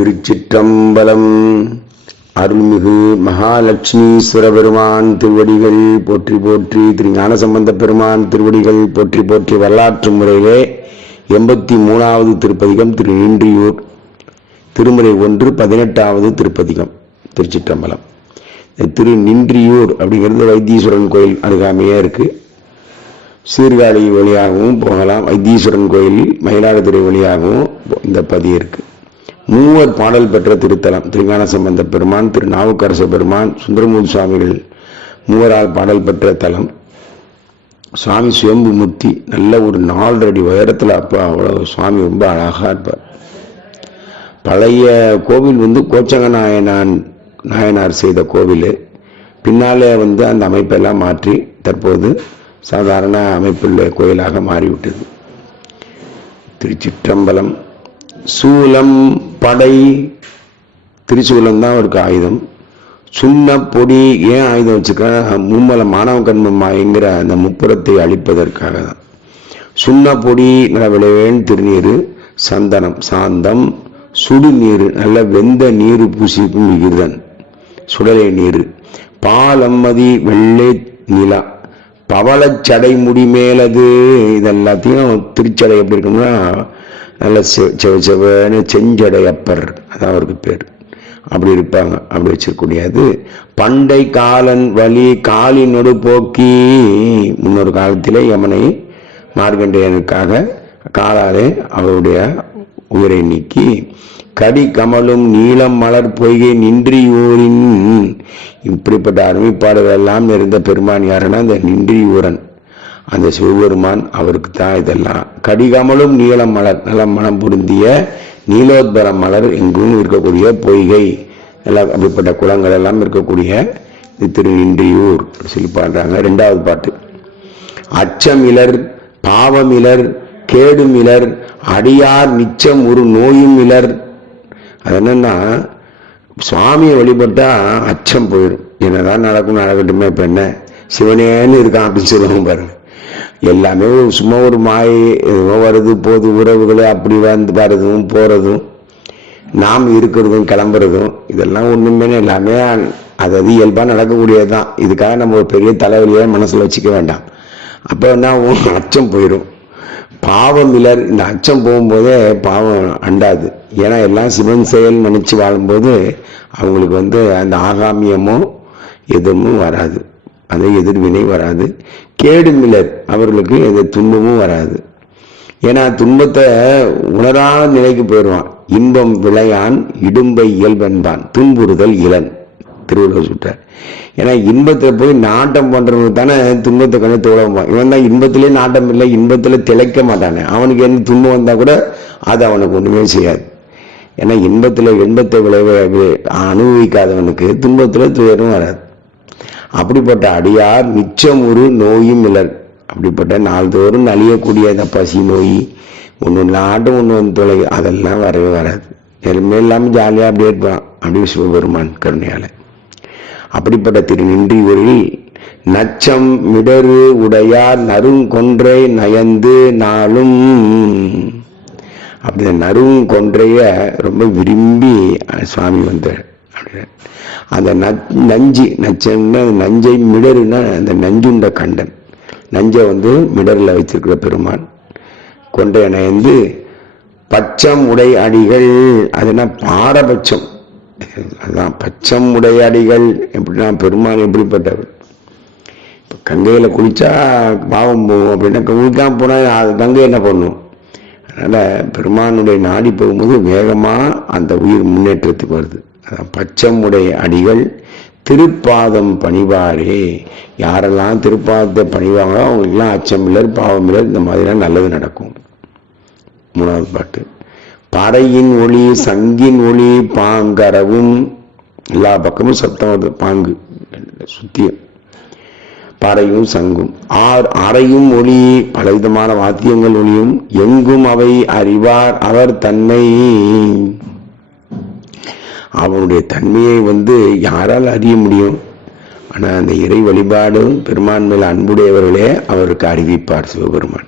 திருச்சிற்றம்பலம். அருள்மிகு மகாலட்சுமீஸ்வர பெருமான் திருவடிகள் போற்றி போற்றி திரு ஞானசம்பந்த பெருமான் திருவடிகள் போற்றி போற்றி வரலாற்று முறையிலே எண்பத்தி மூணாவது திருப்பதிகம் திரு இன்றியூர். திருமுறை ஒன்று பதினெட்டாவது திருப்பதிகம் திருச்சிற்றம்பலம். திரு நின்றியூர் அப்படிங்கிறது வைத்தீஸ்வரன் கோயில் அருகாமையே இருக்குது சீர்காழி வழியாகவும் போகலாம். வைத்தீஸ்வரன் கோயில் மயிலாடுதுறை வழியாகவும் இந்த பதி இருக்குது மூவர் பாடல் பெற்ற திருத்தலம் திருஞான சம்பந்த பெருமான் திரு நாவுக்கரச பெருமான் சுந்தரமூர்த்தி சுவாமிகள் மூவரால் பாடல் பெற்ற தலம். சுவாமி சுயம்புமூர்த்தி நல்ல ஒரு நாலு அடி உயரத்தில் அப்போ அவ்வளோ சுவாமி ரொம்ப அழகாக இருப்பார். பழைய கோவில் வந்து கோச்சங்க நாயனான் நாயனார் செய்த கோவில். பின்னாலே வந்து அந்த அமைப்பெல்லாம் மாற்றி தற்போது சாதாரண அமைப்புள்ள கோயிலாக மாறிவிட்டது. திருச்சிற்றம்பலம் சூலம் படை திருச்சூலம் தான் அவருக்கு ஆயுதம். சுண்ண பொடி ஏன் ஆயுதம் வச்சுக்க மும்மல மாணவ கண்மமாய்ங்கிற அந்த முப்புறத்தை அழிப்பதற்காக தான். சுண்ண பொடி நல்ல விளைவேன் திருநீர் சந்தனம் சாந்தம் சுடுநீர் நல்ல வெந்த நீர் பூசிக்கும் மிகுதன். சுடலை நீர். பாலம்மதி வெள்ளை நிலா. பவளச்சடை முடி மேலது. இதெல்லாத்தையும் திருச்சடை எப்படி இருக்கும்னா நல்ல செவ் செவ செவன்னு செஞ்சடையப்பர். அதான் அவருக்கு பேர். அப்படி இருப்பாங்க. அப்படி வச்சிருக்கூடியது பண்டை காலன் வழி காலினொடு போக்கி முன்னொரு காலத்திலே யமனை மார்கண்டேயனுக்காக காலாலே அவருடைய உயிரை நீக்கி கடி கமலும் நீலம் மலர் பொய்கை நின்றியூரின் இப்படிப்பட்ட அருமைப்பாடுகள் எல்லாம் இருந்த பெருமான் யாருன்னா அந்த நின்றியூரன் அந்த சிவபெருமான் அவருக்கு தான் இதெல்லாம். கடிகமலும் நீளம் மலர் நல்ல மனம் பொருந்திய நீலோத்பர மலர் எங்கும் இருக்கக்கூடிய பொய்கை எல்லாம் அப்படிப்பட்ட குளங்கள் எல்லாம் இருக்கக்கூடிய திரு இன்றியூர் சொல்லி பாடுறாங்க ரெண்டாவது பாட்டு. அச்சமிலர் பாவமிலர் கேடுமிலர் அடியார் மிச்சம் ஒரு நோயும் இலர். அது என்னன்னா சுவாமியை வழிபட்டா அச்சம் போயிடும் என்னதான் நடக்கும் நடக்கட்டுமே இப்ப என்ன? சிவனேன்னு இருக்கான் அப்படின்னு சொல்லுவாங்க பாருங்க. எல்லாமே சும்மா ஒரு மாயை வருது போது உறவுகள் அப்படி வந்து வர்றதும் போகிறதும் நாம் இருக்கிறதும் கிளம்புறதும் இதெல்லாம் ஒன்றுமே எல்லாமே அது அது நடக்கக்கூடியது தான் இதுக்காக நம்ம ஒரு பெரிய தலைவலியாக மனசில் வச்சுக்க வேண்டாம். அப்போ என்ன அச்சம் போயிடும் பாவம் இலர் இந்த அச்சம் போகும்போதே பாவம் அண்டாது. ஏன்னா எல்லாம் சிவன் செயல் நினச்சி வாழும்போது அவங்களுக்கு வந்து அந்த ஆகாமியமோ எதுவும் வராது. அதே எதிர்வினை வராது. கேடுமிலர் அவர்களுக்கு எது துன்பமும் வராது. ஏன்னா துன்பத்தை உணராத நிலைக்கு போயிடுவான். இன்பம் விளையான் இடும்பை இயல்பென்பான் துன்புறுதல் இளன் திருவள்ளுவர் சுட்டார் ஏன்னா இன்பத்தில் போய் நாட்டம் பண்றவங்க தானே துன்பத்தை கண்டு தோழமா இவன் தான் இன்பத்திலே நாட்டம் இல்லை இன்பத்தில் திளைக்க மாட்டானே. அவனுக்கு என்ன துன்பம் வந்தால் கூட அது அவனுக்கு ஒன்றுமே செய்யாது. ஏன்னா இன்பத்தில் இன்பத்தை விளைவு அனுபவிக்காதவனுக்கு துன்பத்தில் துயரும் வராது. அப்படிப்பட்ட அடியார் மிச்சம் ஒரு நோயும் இலர் அப்படிப்பட்ட நாள்தோறும் நலியக்கூடிய அந்த பசி நோய் ஒன்று நாட்டம் ஒன்று வந்து தொலை அதெல்லாம் வரவே வராது. எதுவுமே இல்லாமல் ஜாலியாக அப்படியே இருப்பான். அப்படி சிவபெருமான் கருணையால். அப்படிப்பட்ட திரு நின்றியூரில் நச்சம் மிடரு உடையார் நறுங்கொன்றை நயந்து நாளும். அப்படி நறுங்கொன்றைய ரொம்ப விரும்பி சுவாமி வந்தார் அப்படி அந்த நஞ்சு நச்சன்னா நஞ்சை மிடருன்னா அந்த நஞ்சுண்ட கண்டன். நஞ்சை வந்து மிடரில் வைத்திருக்கிற பெருமான். கொண்டையனை நயந்து பச்சம் உடை அடிகள் அதுனா பாரபட்சம். அதான் பச்சம் உடை அடிகள் எப்படின்னா பெருமான் எப்படிப்பட்டவர்? இப்போ கங்கையில் குளித்தா பாவம் போகும் அப்படின்னா குளிக்காம போனால் அது கங்கை என்ன பண்ணும்? அதனால் பெருமானுடைய நாடி போகும்போது வேகமாக அந்த உயிர் முன்னேற்றத்துக்கு வருது. அதான் பச்சமுடைய அடிகள் திருப்பாதம் பணிவாரே. யாரெல்லாம் திருப்பாதத்தை பணிவாங்களோ அவங்களுக்கெல்லாம் அச்சமில்லர் பாவமில்லர் இந்த மாதிரிலாம் நல்லது நடக்கும். மூணாவது பாட்டு. பறையின் ஒளி சங்கின் ஒளி பாங்கரவும். எல்லா பக்கமும் சத்தம் வருது. பாங்கு சுத்தியம். பறையும் சங்கும். ஆர் அறையும் ஒளி பலவிதமான வாத்தியங்கள் ஒளியும். எங்கும் அவை அறிவார் அவர் தன்னை. அவனுடைய தன்மையை வந்து யாரால் அறிய முடியும்? ஆனால் அந்த இறை வழிபாடும் பெருமான் மேல் அன்புடையவர்களே அவருக்கு அறிவிப்பார் சிவபெருமான்.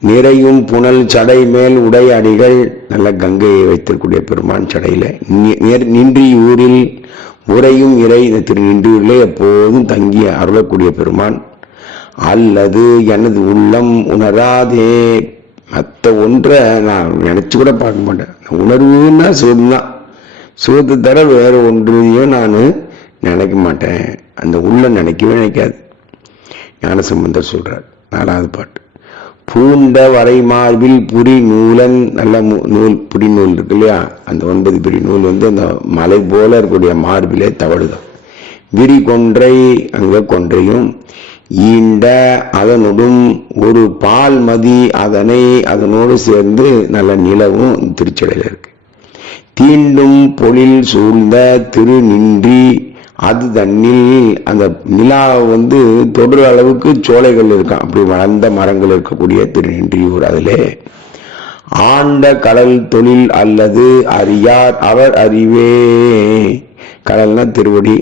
நிறையும் புனல் சடை மேல் உடை அடிகள் நல்ல கங்கையை வைத்திருக்கூடிய பெருமான் சடையில். நி- நின்றி ஊரில் உரையும் இறை இந்த திரு நின்றியூரிலே எப்போதும் தங்கி அருளக்கூடிய பெருமான். அல்லது எனது உள்ளம் உணராதே மற்ற ஒன்றை நான் நினச்சி கூட பார்க்க மாட்டேன். உணர்வுன்னா சிவம்தான் சுகத்தை தர வேற ஒன்றையும் நான் நினைக்க மாட்டேன். அந்த உள்ள நினைக்கவே நினைக்காது. ஞானசம்பந்தர் சொல்றார் நாலாவது பாட்டு. பூண்ட வரை மார்பில் புரி நூலன் நல்ல நூல் புடி நூல் இருக்கு இல்லையா? அந்த ஒன்பது பிரி நூல் வந்து அந்த மலை போல இருக்கக்கூடிய மார்பிலே தவழுதான் விரி கொன்றை அங்க கொன்றையும் ஈண்ட அதனுடன் ஒரு பால் மதி அதனை அதனோடு சேர்ந்து நல்ல நிலவும் திருச்சடையில் இருக்கு. தீண்டும் பொழில் சூழ்ந்த திரு நின்றி அது தண்ணில் அந்த நிலா வந்து தொடுற அளவுக்கு சோலைகள் இருக்கான் அப்படி வளர்ந்த மரங்கள் இருக்கக்கூடிய திரு நின்றியூர் அதிலே. ஆண்ட கடல் தொழில் அல்லது அறியார் அவர் அறிவே. கடல்னா திருவடி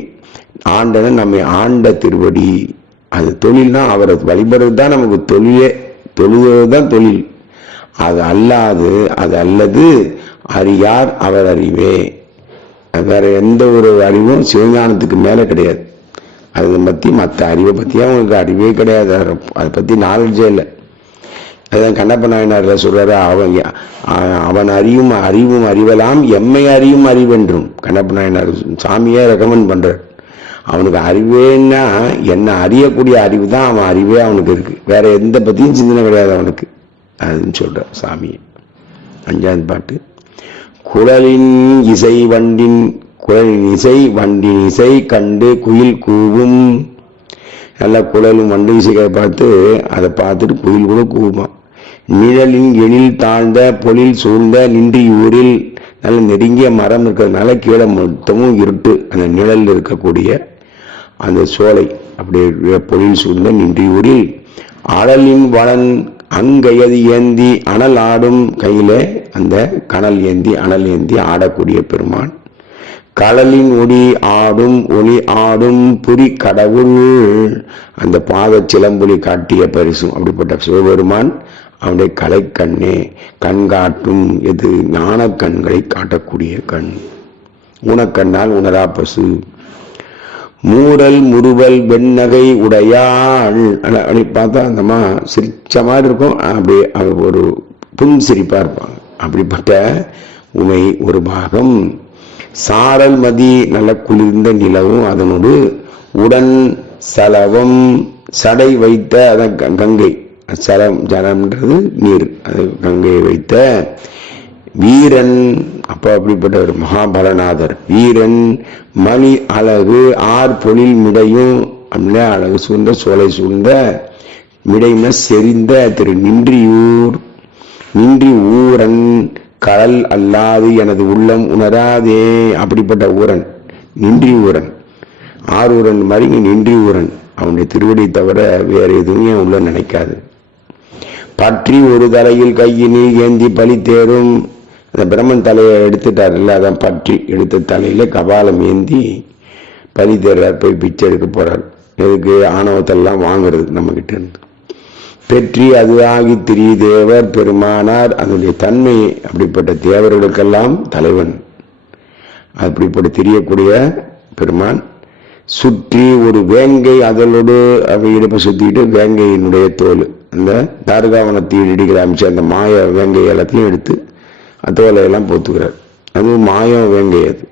ஆண்டன நம்மை ஆண்ட திருவடி. அது தொழில்னா அவரை வழிபடுறது தான் நமக்கு தொழிலே தொழுவது தான் தொழில். அது அல்லாது அது அல்லது அறியார் அவர் அறிவே. அது வேற எந்த ஒரு அறிவும் சிவஞானத்துக்கு மேலே கிடையாது. அதை பற்றி மற்ற அறிவை பற்றி அவங்களுக்கு அறிவே கிடையாது. அதை- பற்றி நாலேஜே இல்லை. அதான் கண்ணப்ப நாயனார்ல சொல்றாரு அவன் அவன் அறியும் அறிவும் அறிவலாம் எம்மை அறியும் அறிவென்றும். கண்ணப்ப நாயனார் சாமியே ரெக்கமெண்ட் பண்ணுறார் அவனுக்கு அறிவேன்னா என்ன அறியக்கூடிய அறிவு தான் அவன் அறிவே அவனுக்கு இருக்கு. வேற எந்த பற்றியும் சிந்தனை கிடையாது அவனுக்கு. அதுன்னு சொல்கிறேன் சாமியை. அஞ்சாவது பாட்டு. குழலின் இசை வண்டின் குழலின் இசை வண்டின் இசை கண்டு குயில் கூவும். நல்லா குழலும் வண்டு இசைகளை பார்த்து அதை பார்த்துட்டு குயில் கூட கூவுமான் நிழலின் எழில் தாழ்ந்த பொழில் சூழ்ந்த நின்றி ஊரில் நல்ல நெருங்கிய மரம் இருக்கிறதுனால கீழே மொத்தமும் இருட்டு. அந்த நிழலில் இருக்கக்கூடிய அந்த சோலை அப்படி பொழில் சூழ்ந்த நின்றி ஊரில் அழலின் வளன் அங்கையது ஏந்தி அனல் ஆடும் கையில அந்த கனல் ஏந்தி அனல் ஏந்தி ஆடக்கூடிய பெருமான். கடலின் ஒளி ஆடும் ஒளி ஆடும் புரி கடவுள். அந்த பாத சிலம்புலி காட்டிய பரிசும் அப்படிப்பட்ட சிவபெருமான் அவனுடைய கலைக்கண்ணே கண் காட்டும் எது ஞான கண்களை காட்டக்கூடிய கண். ஊனக்கண்ணால் உணரா பசு. மூரல் முறுவல் வெண்ணகை உடையாள். அப்படி பார்த்தா அந்த சிரிச்ச மாதிரி இருக்கும். அப்படி அது ஒரு புன் சிரிப்பா இருப்பாங்க. அப்படிப்பட்ட உமை ஒரு பாகம் சாரல் மதி நல்ல குளிர்ந்த நிலவும் அதனோடு உடன் சலவம் சடை வைத்த அதான் க- கங்கை. சலம் ஜலம்ன்றது நீர். அது கங்கையை வைத்த வீரன் அப்போ அப்படிப்பட்ட ஒரு மகாபலநாதர். வீரன் மணி அழகு ஆர் பொழில் மிடையும் அப்படின்னா அழகு சூழ்ந்த சோலை சூழ்ந்த மிடைன செறிந்த திரு நின்றியூர். நின்றி ஊரன் கடல் அல்லாது எனது உள்ளம் உணராதே. அப்படிப்பட்ட ஊரன் நின்றி ஊரன். ஆரூரன் மாதிரி நின்றி ஊரன். அவனுடைய திருவடி தவிர வேற எதுவும் உள்ள நினைக்காது. பற்றி ஒரு தலையில் கையினில் ஏந்தி பலி தேரும். அந்த பிரம்மன் தலையை எடுத்துட்டார் இல்லை அதான் பற்றி. எடுத்த தலையில கபாலம் ஏந்தி பலி தேர்றார் போய் பிச்சை எடுக்க போறார். எதுக்கு? ஆணவத்தெல்லாம் வாங்குறது நம்ம கிட்ட இருந்து பெற்றி அது ஆகி திரி தேவர் பெருமானார். அதனுடைய தன்மை அப்படிப்பட்ட தேவர்களுக்கெல்லாம் தலைவன். அப்படிப்பட்ட தெரியக்கூடிய பெருமான். சுற்றி ஒரு வேங்கை அதலோடு அவை இடுப்பை சுத்திட்டு வேங்கையினுடைய தோல். அந்த தாரகாவனத்தில் இடிக்கிற அமைச்சு அந்த மாய வேங்கை எல்லாத்தையும் எடுத்து அத்தோலையெல்லாம் போத்துக்கிறார் அது மாயம் வேங்கை அது.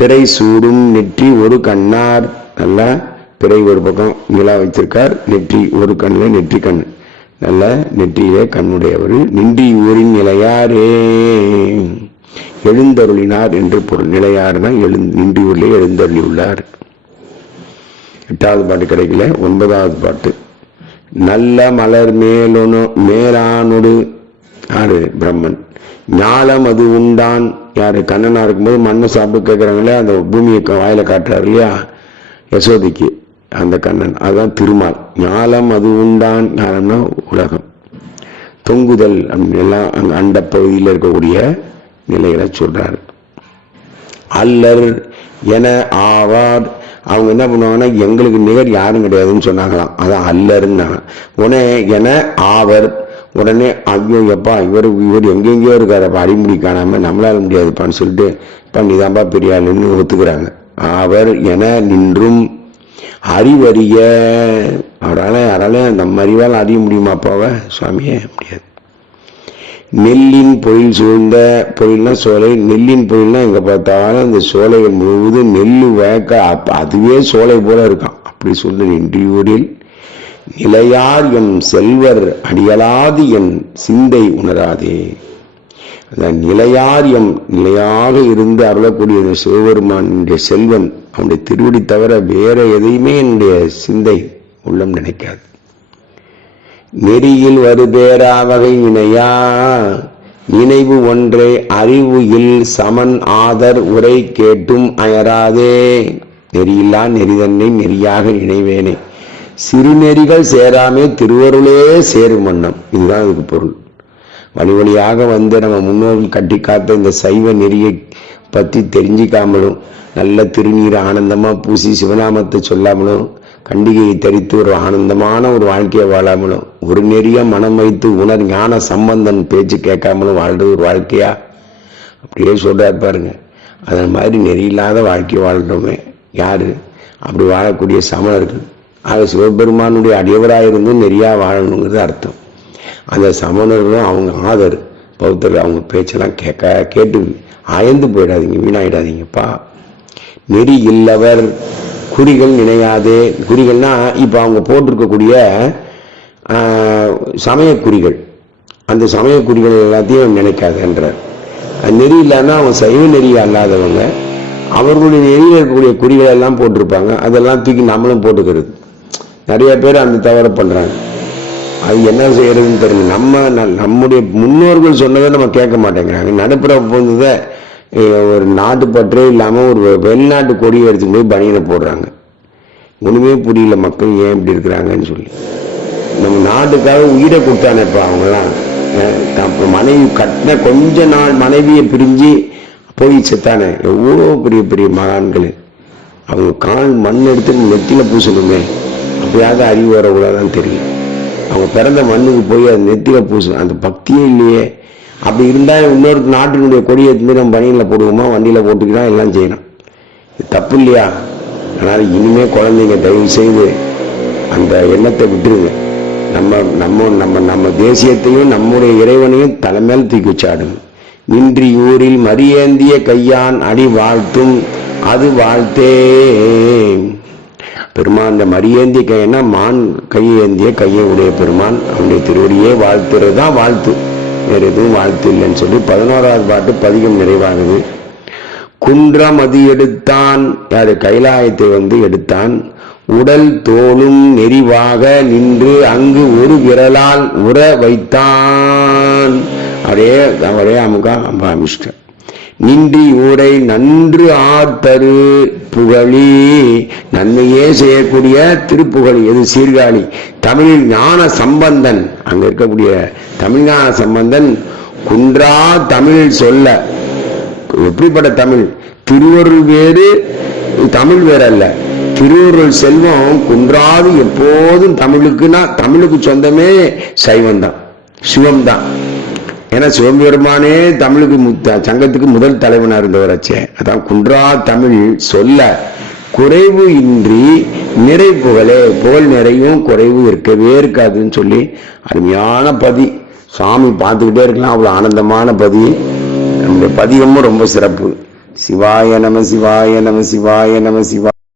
பிறை சூடும் நெற்றி ஒரு கண்ணார். நல்லா பிறை ஒரு பக்கம் நிலா வச்சிருக்கார் நெற்றி ஒரு கண்ணில் நெற்றி கண். நல்ல நெற்றியிலே கண்ணுடையவர் நின்றி ஊரின் நிலையாரே. எழுந்தருளினார் என்று பொருள். நிலையார்னா எழு நின்றி ஊரிலே எழுந்தருளி உள்ளார் எட்டாவது பாட்டு கிடைக்கல ஒன்பதாவது பாட்டு. நல்ல மலர் மேலொனு மேலானொடு. யாரு? பிரம்மன். ஞாலம் அது உண்டான். யாரு? கண்ணனா இருக்கும்போது மண்ணை சாப்பிட்டு கேட்குறாங்களே அந்த பூமியை வாயில காட்டுறாரு இல்லையா? யசோதிக்கு. அந்த கண்ணன். அதுதான் திருமால். ஞாலம் அது உண்டான் ஞாலம்னா உலகம். தொங்குதல் அப்படின்னு எல்லாம் அங்க அண்ட பகுதியில் இருக்கக்கூடிய நிலைகளை சொல்றாரு. அல்லர் என ஆவார். அவங்க என்ன பண்ணுவாங்கன்னா எங்களுக்கு நிகர் யாரும் கிடையாதுன்னு சொன்னாங்களாம். அதான் அல்லருன்னாங்க உடனே என ஆவர். உடனே ஐயோ எப்பா இவர் இவர் எங்கெங்கேயோ இருக்காரப்பா அடிமுடி காணாம நம்மளால முடியாதுப்பான்னு சொல்லிட்டு பண்ணிதான்ப்பா பெரியாளுன்னு பெரிய ஆளுன்னு ஒத்துக்கிறாங்க. அவர் என நின்றும் அறிவறிய. அவரால் யாரால நம்ம அறிவால் அறிய முடியுமா அப்பாவை? சுவாமியே முடியாது. நெல்லின் பொழில் சூழ்ந்த பொழில்னா சோலை நெல்லின் பொழில்னா எங்கே பார்த்தாலும் அந்த சோலைகள் முழுவதும் நெல் வேக்க அப்ப அதுவே சோலை போல இருக்கான் அப்படி சொல்ற நின்றியூரில் நிலையார் எம் செல்வர் அடியலாது என் சிந்தை உணராதே. நிலையார் எம் நிலையாக இருந்து அருளக்கூடிய சிவபெருமானுடைய செல்வன் அவனுடைய திருவடி தவிர வேற எதையுமே என்னுடைய சிந்தை உள்ளம் நினைக்காது. நெறியில் வருபேரா வகை இணையா நினைவு ஒன்றே அறிவு இல் சமன் ஆதர் உரை கேட்டும் அயராதே. நெறியில்லா நெறிதன்னை நெறியாக நினைவேனே சிறுநெறிகள் சேராமே திருவருளே சேரும் வண்ணம். இதுதான் இதுக்கு பொருள். வழி வழியாக வந்து நம்ம முன்னோர்கள் கட்டி காத்த இந்த சைவ நெறியை பற்றி தெரிஞ்சிக்காமலும் நல்ல திருநீர் ஆனந்தமாக பூசி சிவநாமத்தை சொல்லாமலும் கண்டிகையை தரித்து ஒரு ஆனந்தமான ஒரு வாழ்க்கையை வாழாமலும் ஒரு நெறிய மனம் வைத்து உணர் ஞான சம்பந்தன் பேச்சு கேட்காமலும் வாழ்றது ஒரு வாழ்க்கையா? அப்படியே சொல்றாரு பாருங்க. அதன் மாதிரி நெறியில்லாத வாழ்க்கையை வாழ்கிறோமே யாரு? அப்படி வாழக்கூடிய சமணர்கள். ஆக சிவபெருமானுடைய அடியவராக இருந்தும் நெறியா வாழணுங்கிறது அர்த்தம். அந்த சமணர்களும் அவங்க ஆதர் பௌத்தர் அவங்க பேச்செல்லாம் கேட்க கேட்டு அயந்து போயிடாதீங்க வீணாயிடாதீங்கப்பா. நெறி இல்லவர் குறிகள் நினையாதே. குறிகள்னா இப்போ அவங்க போட்டிருக்கக்கூடிய ஆஹ், சமயக்குறிகள். அந்த சமயக்குறிகள் எல்லாத்தையும் நினைக்காதன்றார். அது நெறி இல்லைன்னா அவங்க சைவ நெறி அல்லாதவங்க அவர்களுடைய நெறியில் இருக்கக்கூடிய குறிகள் எல்லாம் போட்டிருப்பாங்க. அதெல்லாம் தூக்கி நம்மளும் போட்டுக்கிறது. நிறைய பேர் அந்த தவறை பண்ணுறாங்க அது என்ன செய்யறதுன்னு தெரியல. நம்ம நம்முடைய முன்னோர்கள் சொன்னதை நம்ம கேட்க மாட்டேங்கிறாங்க. நடுப்புற போனதை ஒரு நாட்டுப்பற்றே இல்லாம ஒரு வெளிநாட்டு கொடியை எடுத்துட்டு போய் பனியனை போடுறாங்க. ஒன்றுமே புரியல மக்கள் ஏன் இப்படி இருக்கிறாங்கன்னு சொல்லி. நம்ம நாட்டுக்காக உயிரை கொடுத்தானேப்பா அவங்கெல்லாம். அப்புறம் மனைவி கட்டின கொஞ்ச நாள் மனைவியை பிரிஞ்சு போய் செத்தானே. எவ்வளோ பெரிய பெரிய மகான்கள். அவங்க கால் மண் எடுத்து நெத்தியில் பூசணுமே. அப்படியாவது அறிவு வரக்கூடாதான் தெரியும் அவங்க பிறந்த மண்ணுக்கு போய் அது நெத்தியில பூசு அந்த பக்தியே இல்லையே. அப்படி இருந்தால் இன்னொரு நாட்டினுடைய கொடியை எடுத்து நம்ம பணியில் போடுவோமா? வண்டியில் போட்டுக்கலாம் எல்லாம் செய்யணும் இது தப்பு இல்லையா? அதனால் இனிமே குழந்தைங்க தயவு செய்து அந்த எண்ணத்தை விட்டுருங்க. நம்ம நம்ம நம்ம நம்ம தேசியத்தையும் நம்முடைய இறைவனையும் தலைமையில் தூக்கி வச்சாடுங்க. நின்றி ஊரில் மரியேந்திய கையான் அடி வாழ்த்தும் அது வாழ்த்தே. பெருமான் இந்த மரியேந்திய கையன்னா மான் கையை ஏந்திய கையை உடைய பெருமான். அவனுடைய திருவடியே வாழ்த்துறது தான் வாழ்த்து. வேற எதுவும் வாழ்த்து இல்லைன்னு சொல்லி பதினோராவது பாட்டு பதிகம் நிறைவாகுது. குன்றம் அது எடுத்தான் யாரு கைலாயத்தை வந்து எடுத்தான். உடல் தோளும் நெறிவாக நின்று அங்கு ஒரு விரலால் உற வைத்தான். அப்படியே அவரே அமுகா அம்பாமிஷ்டன் நின்றி ஊரை நன்று ஆத்தரு புகழி. நன்மையே செய்யக்கூடிய திருப்புகழி. எது சீர்காழி? தமிழ் ஞான சம்பந்தன். அங்க இருக்கக்கூடிய தமிழ்ஞான சம்பந்தன் குன்றா தமிழ் சொல்ல. எப்படிப்பட்ட தமிழ்? திருவருள் வேறு தமிழ் வேற அல்ல திருவருள் செல்வம் குன்றாது எப்போதும் தமிழுக்குன்னா தமிழுக்கு சொந்தமே சைவம் தான் சிவம் தான் ஏன்னா சிவபெருமானே தமிழுக்கு முத்த- சங்கத்துக்கு முதல் தலைவனா இருந்தவராச்சே அதான் குன்றா தமிழ் சொல்ல குறைவு இன்றி நிறை புகழே. புகழ் நிறையும் குறைவு இருக்கவே இருக்காதுன்னு சொல்லி அருமையான பதி. சுவாமி பார்த்துக்கிட்டே இருக்கலாம். அவ்வளவு ஆனந்தமான பதி. நம்முடைய பதிகமும் ரொம்ப சிறப்பு. சிவாய நம சிவாய நம சிவாய நம சிவா